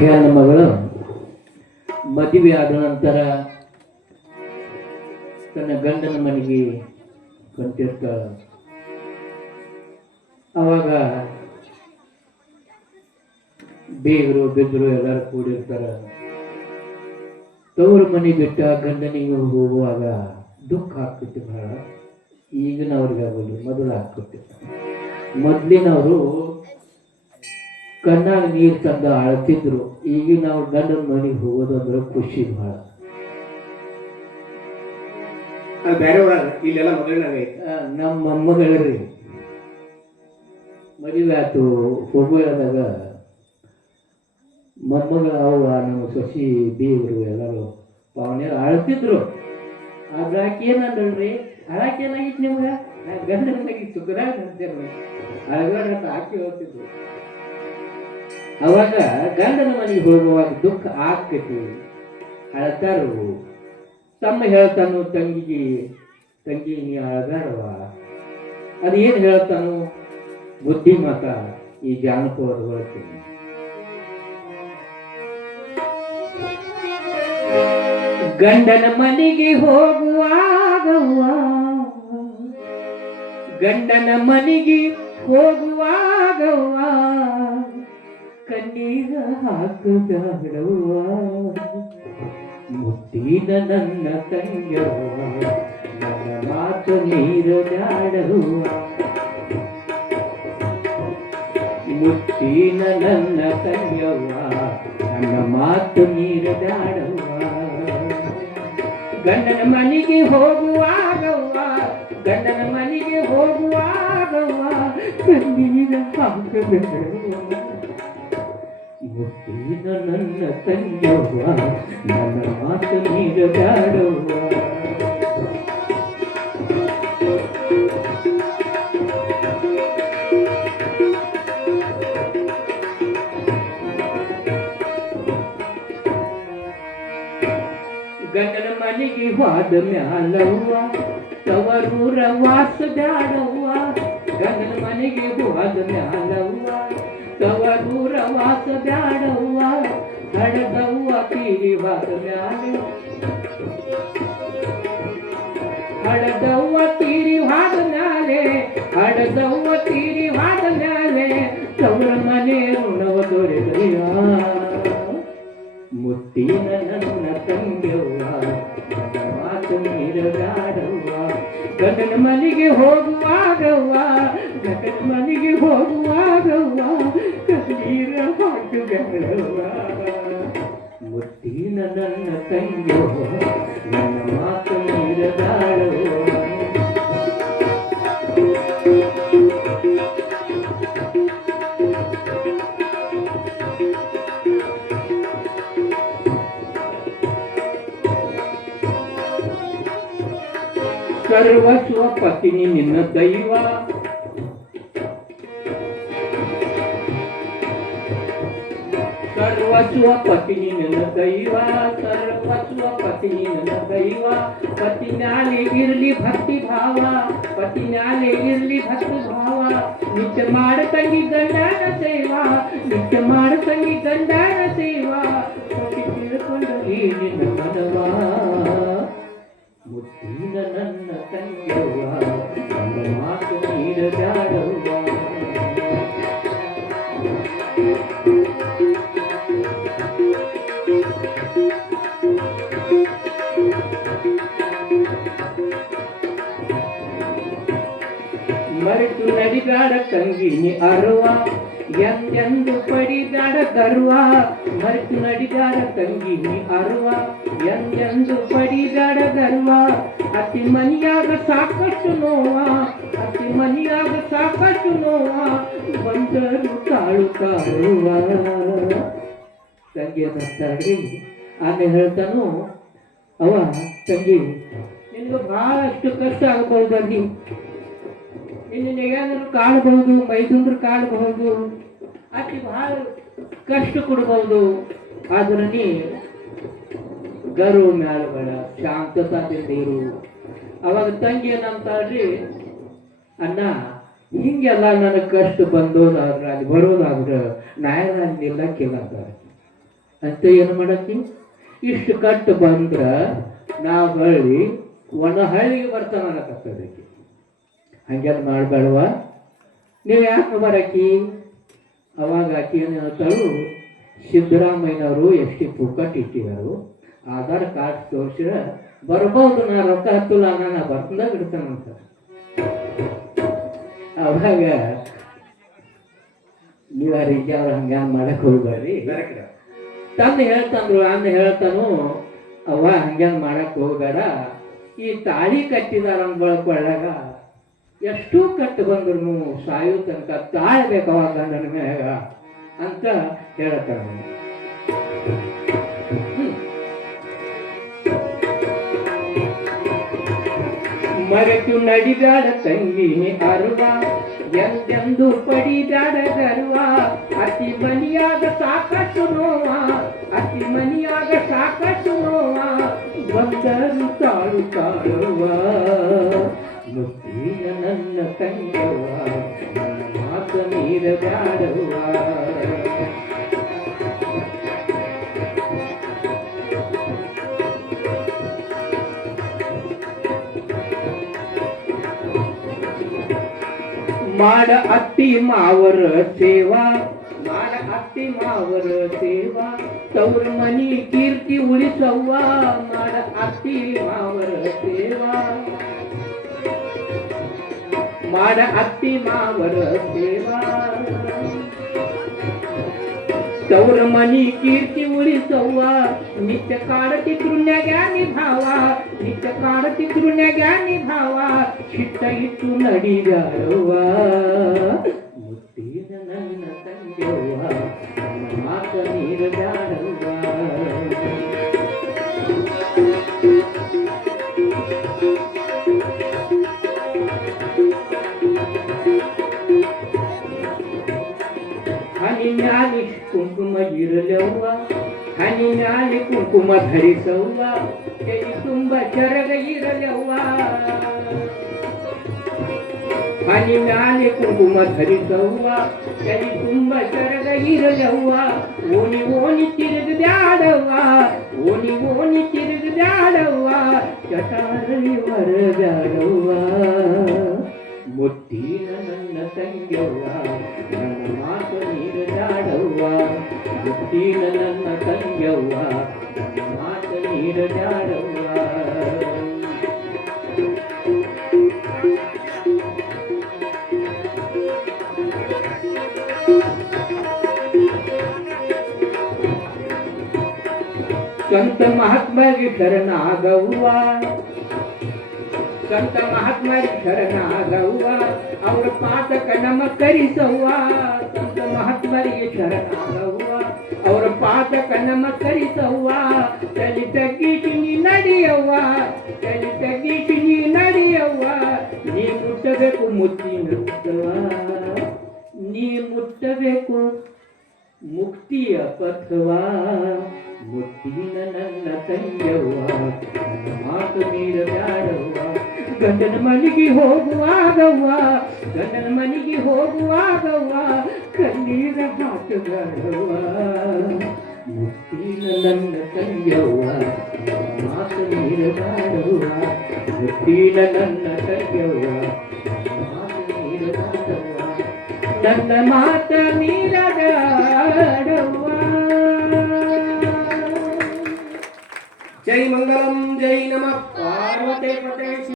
ಹೆಣ್ಣು ಮಗಳು ಮದುವೆ ಆದ ನಂತರ ತನ್ನ ಗಂಡನ ಮನೆಗೆ ಹೊಂಟಿರ್ತಾಳ ಅವಾಗ ಬೇಗರು ಬಿದ್ರು ಎಲ್ಲರೂ ಕೂಡಿರ್ತಾರ. ತವರು ಮನೆ ಬಿಟ್ಟ ಗಂಡನಿಗೆ ಹೋಗುವಾಗ ದುಃಖ ಆಗ್ತಿತ್ತು ಬಹಳ. ಈಗಿನವ್ರಿಗೆ ಆಗೋದು ಮೊದಲು ಆಗ್ತೈತಿ ಮೊದ್ಲಿನವರು ಕಣ್ಣಾಗ ನೀರು ತಂದ ಅಳ್ತಿದ್ರು. ಈಗ ನಾವು ಗಂಡನ ಮನೆಗೆ ಹೋಗೋದಂದ್ರೆ ಖುಷಿ ಬಹಳ ಬೇರೆ ಇಲ್ಲೆಲ್ಲ ನಮ್ಮ ಮೊಮ್ಮಗಳರಿ. ಮದುವೆ ಆತು ಹೋಗುವಾಗ ಮೊಮ್ಮಗಳ ಅವ್ವ ನಮ್ಮ ಸೊಸಿ ಬೀಗರು ಎಲ್ಲರೂ ಪಾವನೆಯರು ಅಳ್ತಿದ್ರು. ಆದ್ರೆ ಆಕೆ ಏನಂದ್ರಿ ಅಳಾಕೆ ಏನಾಗಿತ್ತು ನಿಮ್ಗೆ? ಗಂಡನ ಮನೆಗೆ ಅಳಗಾಡ ಆಕೆ ಹೋಗ್ತಿದ್ರು ಅವಾಗ ಗಂಡನ ಮನೆಗೆ ಹೋಗುವಾಗ ದುಃಖ ಆಗ್ತೈತಿ. ಅಳ್ತಾರು. ತಮ್ಮ ಹೇಳ್ತಾನು ತಂಗಿಗೆ, ತಂಗಿ ನೀ ಅಳಗಾಡವ ಅದೇನು ಹೇಳ್ತಾನು? ಬುದ್ಧಿ ಮತ ಈ ಜಾನಪದ ಹೇಳ್ತೀನಿ ಗಂಡನ ಮನೆಗೆ ಹೋಗುವಾಗವ್ವ. ಗಂಡನ ಮನೆಗೆ ಹೋಗುವಾಗವ್ವ. ಕಣ್ಣೀರ ಹಾಕುದಾಡವ್ವ ಮುತ್ತಿನ ನನ್ನ ತಂಗವ್ವ ನನ್ನ ಮಾತು ನೀರು ಜಾಡವ್ವ ಮುತ್ತಿನ ನನ್ನ ತಂಗವ್ವ ನನ್ನ ಮಾತು ನೀರು ಜಾಡವ್ವ ಗಂಡನ ಮನೆಗೆ ಹೋಗುವಾಗವ್ವ, ಗಂಡನ ಮನೆಗೆ ಹೋಗುವಾಗವ್ವ. ಕಣ್ಣೀರ ಹಾಕಬೇಡವ್ವ ಮುತ್ತಿನ ನನ್ನ ತಂಗವ್ವ ನನ್ನ ಮಾತು ನೀರದಾಡವ್ವ ಗಗನ ಮನೆಗೆ ವಾದ ಮ್ಯಾಲವ್ವ, ತವರೂರ ವಾಸ ಬ್ಯಾಡವ್ವ ಗಗನ ಮನೆಗೆ ವಾದ ಮ್ಯಾಲವ್ವ ತವರೂರ ವಾಸ ಬ್ಯಾಡವ್ವ ಹಡದವ್ವ ತೀರಿ ಹೋದ ಮ್ಯಾಲ ಹಡದವ್ವ ತೀರಿ ಹೋದ ಮ್ಯಾಲೆ ಹಡದವ್ವ ತೀರಿ ಹೋದ ಮ್ಯಾಲೆ ತವರ ಮನೆ ಋಣವ ದೊರೆದಯ್ಯ ಮುತ್ತಿನ ನನ್ನ ತಂಗವ್ವ ನನ್ನ ಮಾತು ನೀರಗಾಡವ್ವ ಗಂಡನ ಮನೆಗೆ ಹೋಗುವಾಗವ್ವ ಗಂಡನ ಮನೆಗೆ ಹೋಗುವಾಗವ್ವ ಕಣ್ಣೀರ ಹಾಕುಗಳವ್ವ ಮುತ್ತಿನ ನನ್ನ ತಂಗವ್ವ ನನ್ನ ಮಾತು ನೀರಗಾಡವ್ವ ಸರ್ವಸ್ವ ಪತಿನಿ ನಿನ್ನ ದೈವ ಸರ್ವಸ್ವ ಪತಿನಿ ನಿನ್ನ ದೈವ ಸರ್ವಸ್ವ ಪತಿನಿ ನಿನ್ನ ದೈವ. ಪತಿ ಮ್ಯಾಲೆ ಇರ್ಲಿ ಭಕ್ತಿ ಭಾವ ಪತಿ ಮ್ಯಾಲೆ ಇರ್ಲಿ ಭಕ್ತಿ ಭಾವ. ನಿತ್ಯ ಮಾಡ ತಂಗಿ ಗಂಡನ ಸೇವಾ, ನಿತ್ಯ ಮಾಡ ತಂಗಿ ಗಂಡನ ಸೇವಾ. ಪತಿ ತಿಳ್ಕೊಂಡಲಿ ನಿನ್ನ ಮನವಾ ನಡಿಗಾಡ ತಂಗಿನಿ ಅರುವ, ಎಂದೆಂದು ಪಡಿದಾಡ ತರುವ, ಮರೆತು ನಡಿಗಾಡ ತಂಗಿನಿ ಅರುವ, ಎಂದೆಂದು ಪಡಿದಾಡ ಗರ್ವ ಅತಿ ಮನಿಯಾಗ ಸಾಕಷ್ಟು ನೋವ, ಅತಿ ಮನಿಯಾಗ ಸಾಕಷ್ಟು ನೋವ, ಬಂದರು ಕಾಳು ಕಾಳುವ ತಂಗಿಯ ಬರ್ತಾರೆ ಆಮೇಲೆ ಹೇಳ್ತಾನು ಅವ ತಂಗಿ ನಿನಗೆ ಬಹಳಷ್ಟು ಕಷ್ಟ ಆಗ್ಬಹುದಲ್ಲಿ ನಿನ್ನ ನೆಗೆದ್ರು ಕಾಡಬಹುದು ಮೈದುಂದ್ರು ಕಾಡಬಹುದು, ಅತಿ ಬಹಳ ಕಷ್ಟ ಕೊಡಬಹುದು, ಆದ್ರೆ ನೀ ಗರು ಮ್ಯಾಲ ಬೇಡ ಶಾಂತತಾದಿಂದ ಇರು ಅವಾಗ ತಂಗಿ ಏನಂತಾಳ್ರಿ, ಅಣ್ಣ, ಹಿಂಗೆಲ್ಲ ನನಗೆ ಕಷ್ಟ ಬಂದೋದಾದ್ರೆ, ಅಲ್ಲಿ ಬರೋದಾದ್ರೆ ನಾಯನ ಅಲ್ಲಿ ನಿಲ್ಲಕ್ಕಿಲ್ಲ ಅಂತಾರೆ. ಅಂತ ಏನು ಮಾಡತ್ತಿ ಇಷ್ಟು ಕಟ್ಟು ಬಂದ್ರ ನಾವು ಹಳ್ಳಿ ಒಣ ಹಳ್ಳಿಗೆ ಬರ್ತಾನ ಅನ್ನಕತ್ತದಕ್ಕೆ ಹಂಗೆಲ್ಲ ಮಾಡಬೇಡವ ನೀವು ಯಾಕೆ ಬರಕಿ ಅವಾಗ ಆಕಿ ಏನು ಸಿದ್ಧರಾಮಯ್ಯನವರು ಸಿದ್ದರಾಮಯ್ಯನವರು ಎಷ್ಟು ಪುಕ್ಕಟ್ ಇಟ್ಟಿದ್ದಾರೆ ಆಧಾರ್ ಕಾರ್ಡ್ ತೋರಿಸಿದ್ರೆ ಬರ್ಬೋದು ನಾ ರೊಕ್ಕ ಹತ್ತಲ್ಲ ನಾನು ಬರ್ತದಾಗ ಇಡ್ತಾನಂತ. ಅವಾಗ ನೀವು ಆ ರೀತಿ ಅವ್ರು ಹಂಗ ಮಾಡಕ್ ಹೋಗ್ಬೇಡ್ರಿ. ತಂದು ಹೇಳ್ತಂದ್ರು ಅಂದ ಹೇಳ್ತಾನು ಅವ್ವ ಹಂಗ್ಯಾನ್ ಮಾಡಕ್ ಹೋಗ್ಬೇಡ. ಈ ತಾಳಿ ಕಟ್ಟಿದಾರ ಅಂದ್ ಬಳಕೊಳ್ಳಾಗ ಎಷ್ಟು ಕಟ್ಟು ಬಂದ್ರು ಸಾಯೋ ತನಕ ತಾಳ್ಬೇಕು ಅವಾಗ ನನ್ನ ಮ್ಯಾಗ ಅಂತ ಹೇಳ್ತಾರ ಮರೆತು ನಡಿದಾಡ ತಂಗಿ ಅರುವ, ಎಂದೆಂದು ಪಡಿದಾಡ ಗರ್ವ, ಅತಿ ಮನಿಯಾದ ಸಾಕಷ್ಟು ನೋವ, ಅತಿ ಮನಿಯಾಗ ಸಾಕಷ್ಟು ನೋವ, ಬಂದರು ತಾಳು ತಾಳುವ. ನನ್ನ ತಂಗವ್ವ ನನ್ನ ಮಾತ ನೀರ ಬ್ಯಾಡವ್ವ ಮಾಡ ಅತ್ತಿ ಮಾವರ ಸೇವಾ ಮಾಡ ಅತ್ತಿ ಮಾವರ ಸೇವಾ ತವ್ರ ಮನಿ ಕೀರ್ತಿ ಉಳಿಸವ್ವ ಮಾಡ ಅತ್ತಿ ಮಾವರ ಸೇವಾ ಮಾಡ ಅತ್ತಿ ಮಾವರ ಸೇವಾ ತವ್ರ ಮನಿ ಕೀರ್ತಿ ಉಳಿಸವ್ವ ನಿತ್ಯ ಕಾಡತಿದ್ರು ನ್ಯಾಗ್ಯಾನಿ ಭಾವ ನಿತ್ಯ ಕಾಡತಿದ್ರು ನ್ಯಾಗ್ಯಾನಿ ಭಾವ ಚಿತ್ತ ಇಟ್ಟು ನಡಿದಾರವ್ವ ಮುತ್ತಿನ ನನ್ನ ತಂದೆವ್ವ ನನ್ನ ಮಾತ ನೀರದಾರವ್ವ न्याली कुंकुम जिरलवा आणि न्याली कुंकुम धरी सौवा ते तुंब चरग इरलवा आणि न्याली कुंकुम धरी सौवा त्यानी तुंब चरग इरलवा ओनी ओनी तिरग द्याडवा ओनी ओनी तिरग द्याडवा चटारी वर द्याडवा मोठी नन्न संगवा ಮುತ್ತಿನ ನನ್ನ ತಂಗ್ಯವ್ವ ನನ್ನ ಮಾತು ನೀರದಾಡವ್ವ ಸಂತ ಮಹಾತ್ಮಗೆ ಶರಣಾಗವ್ವ ಸಂತ ಮಹಾತ್ಮರಿಗೆ ಶರಣಾಗವ್ವ ಅವರ ಪಾಠಕ ನಮಸ್ಕರಿಸವ್ವ ಸಂತ ಮಹಾತ್ಮರಿಗೆ ಶರಣಾಗವ್ವ ಅವರ ಪಾಠಕ ನಮಸ್ಕರಿಸವ್ವ ತಲೆ ತಗ್ಗಿಸಿ ನೀ ನಡೆಯವ್ವ, ತಲೆ ತಗ್ಗಿಸಿ ನೀ ನಡೆಯವ್ವ. ನೀ ಮುಟ್ಟಬೇಕು ಮುತ್ತಿನ. ನೀ ಮುಟ್ಟಬೇಕು ಮುಕ್ತಿಯ ಪಥವ ಮುತ್ತಿನ ನನ್ನ ನನ್ನ ಮಾತು ನೀಡಬ್ಯಾಡವ್ವ ಗಂಡನ ಮನೆಗೆ ಹೋಗುವಾಗವ್ವ ಗಂಡನ ಮನೆಗೆ ಹೋಗುವಾಗವ್ವ ಕಣ್ಣೀರ ಹಾಕಬೇಡವ್ವ ಮುತ್ತಿನ ನನ್ನ ತಂಗ್ಯವ್ವ ನನ್ನ ಮಾತು ನೀಡಬ್ಯಾಡವ್ವ ಮುತ್ತಿನ ನನ್ನ ತಂಗ್ಯವ್ವ ನನ್ನ ಮಾತು ನೀಡಬ್ಯಾಡವ್ವ ನನ್ನ ಮಾತ ನೀಡಬೇಡವ್ವ ಜೈ ಮಂಗಲಂ ಜೈ ನಮಃ ಪಾರ್ವತಿ ಪತೆ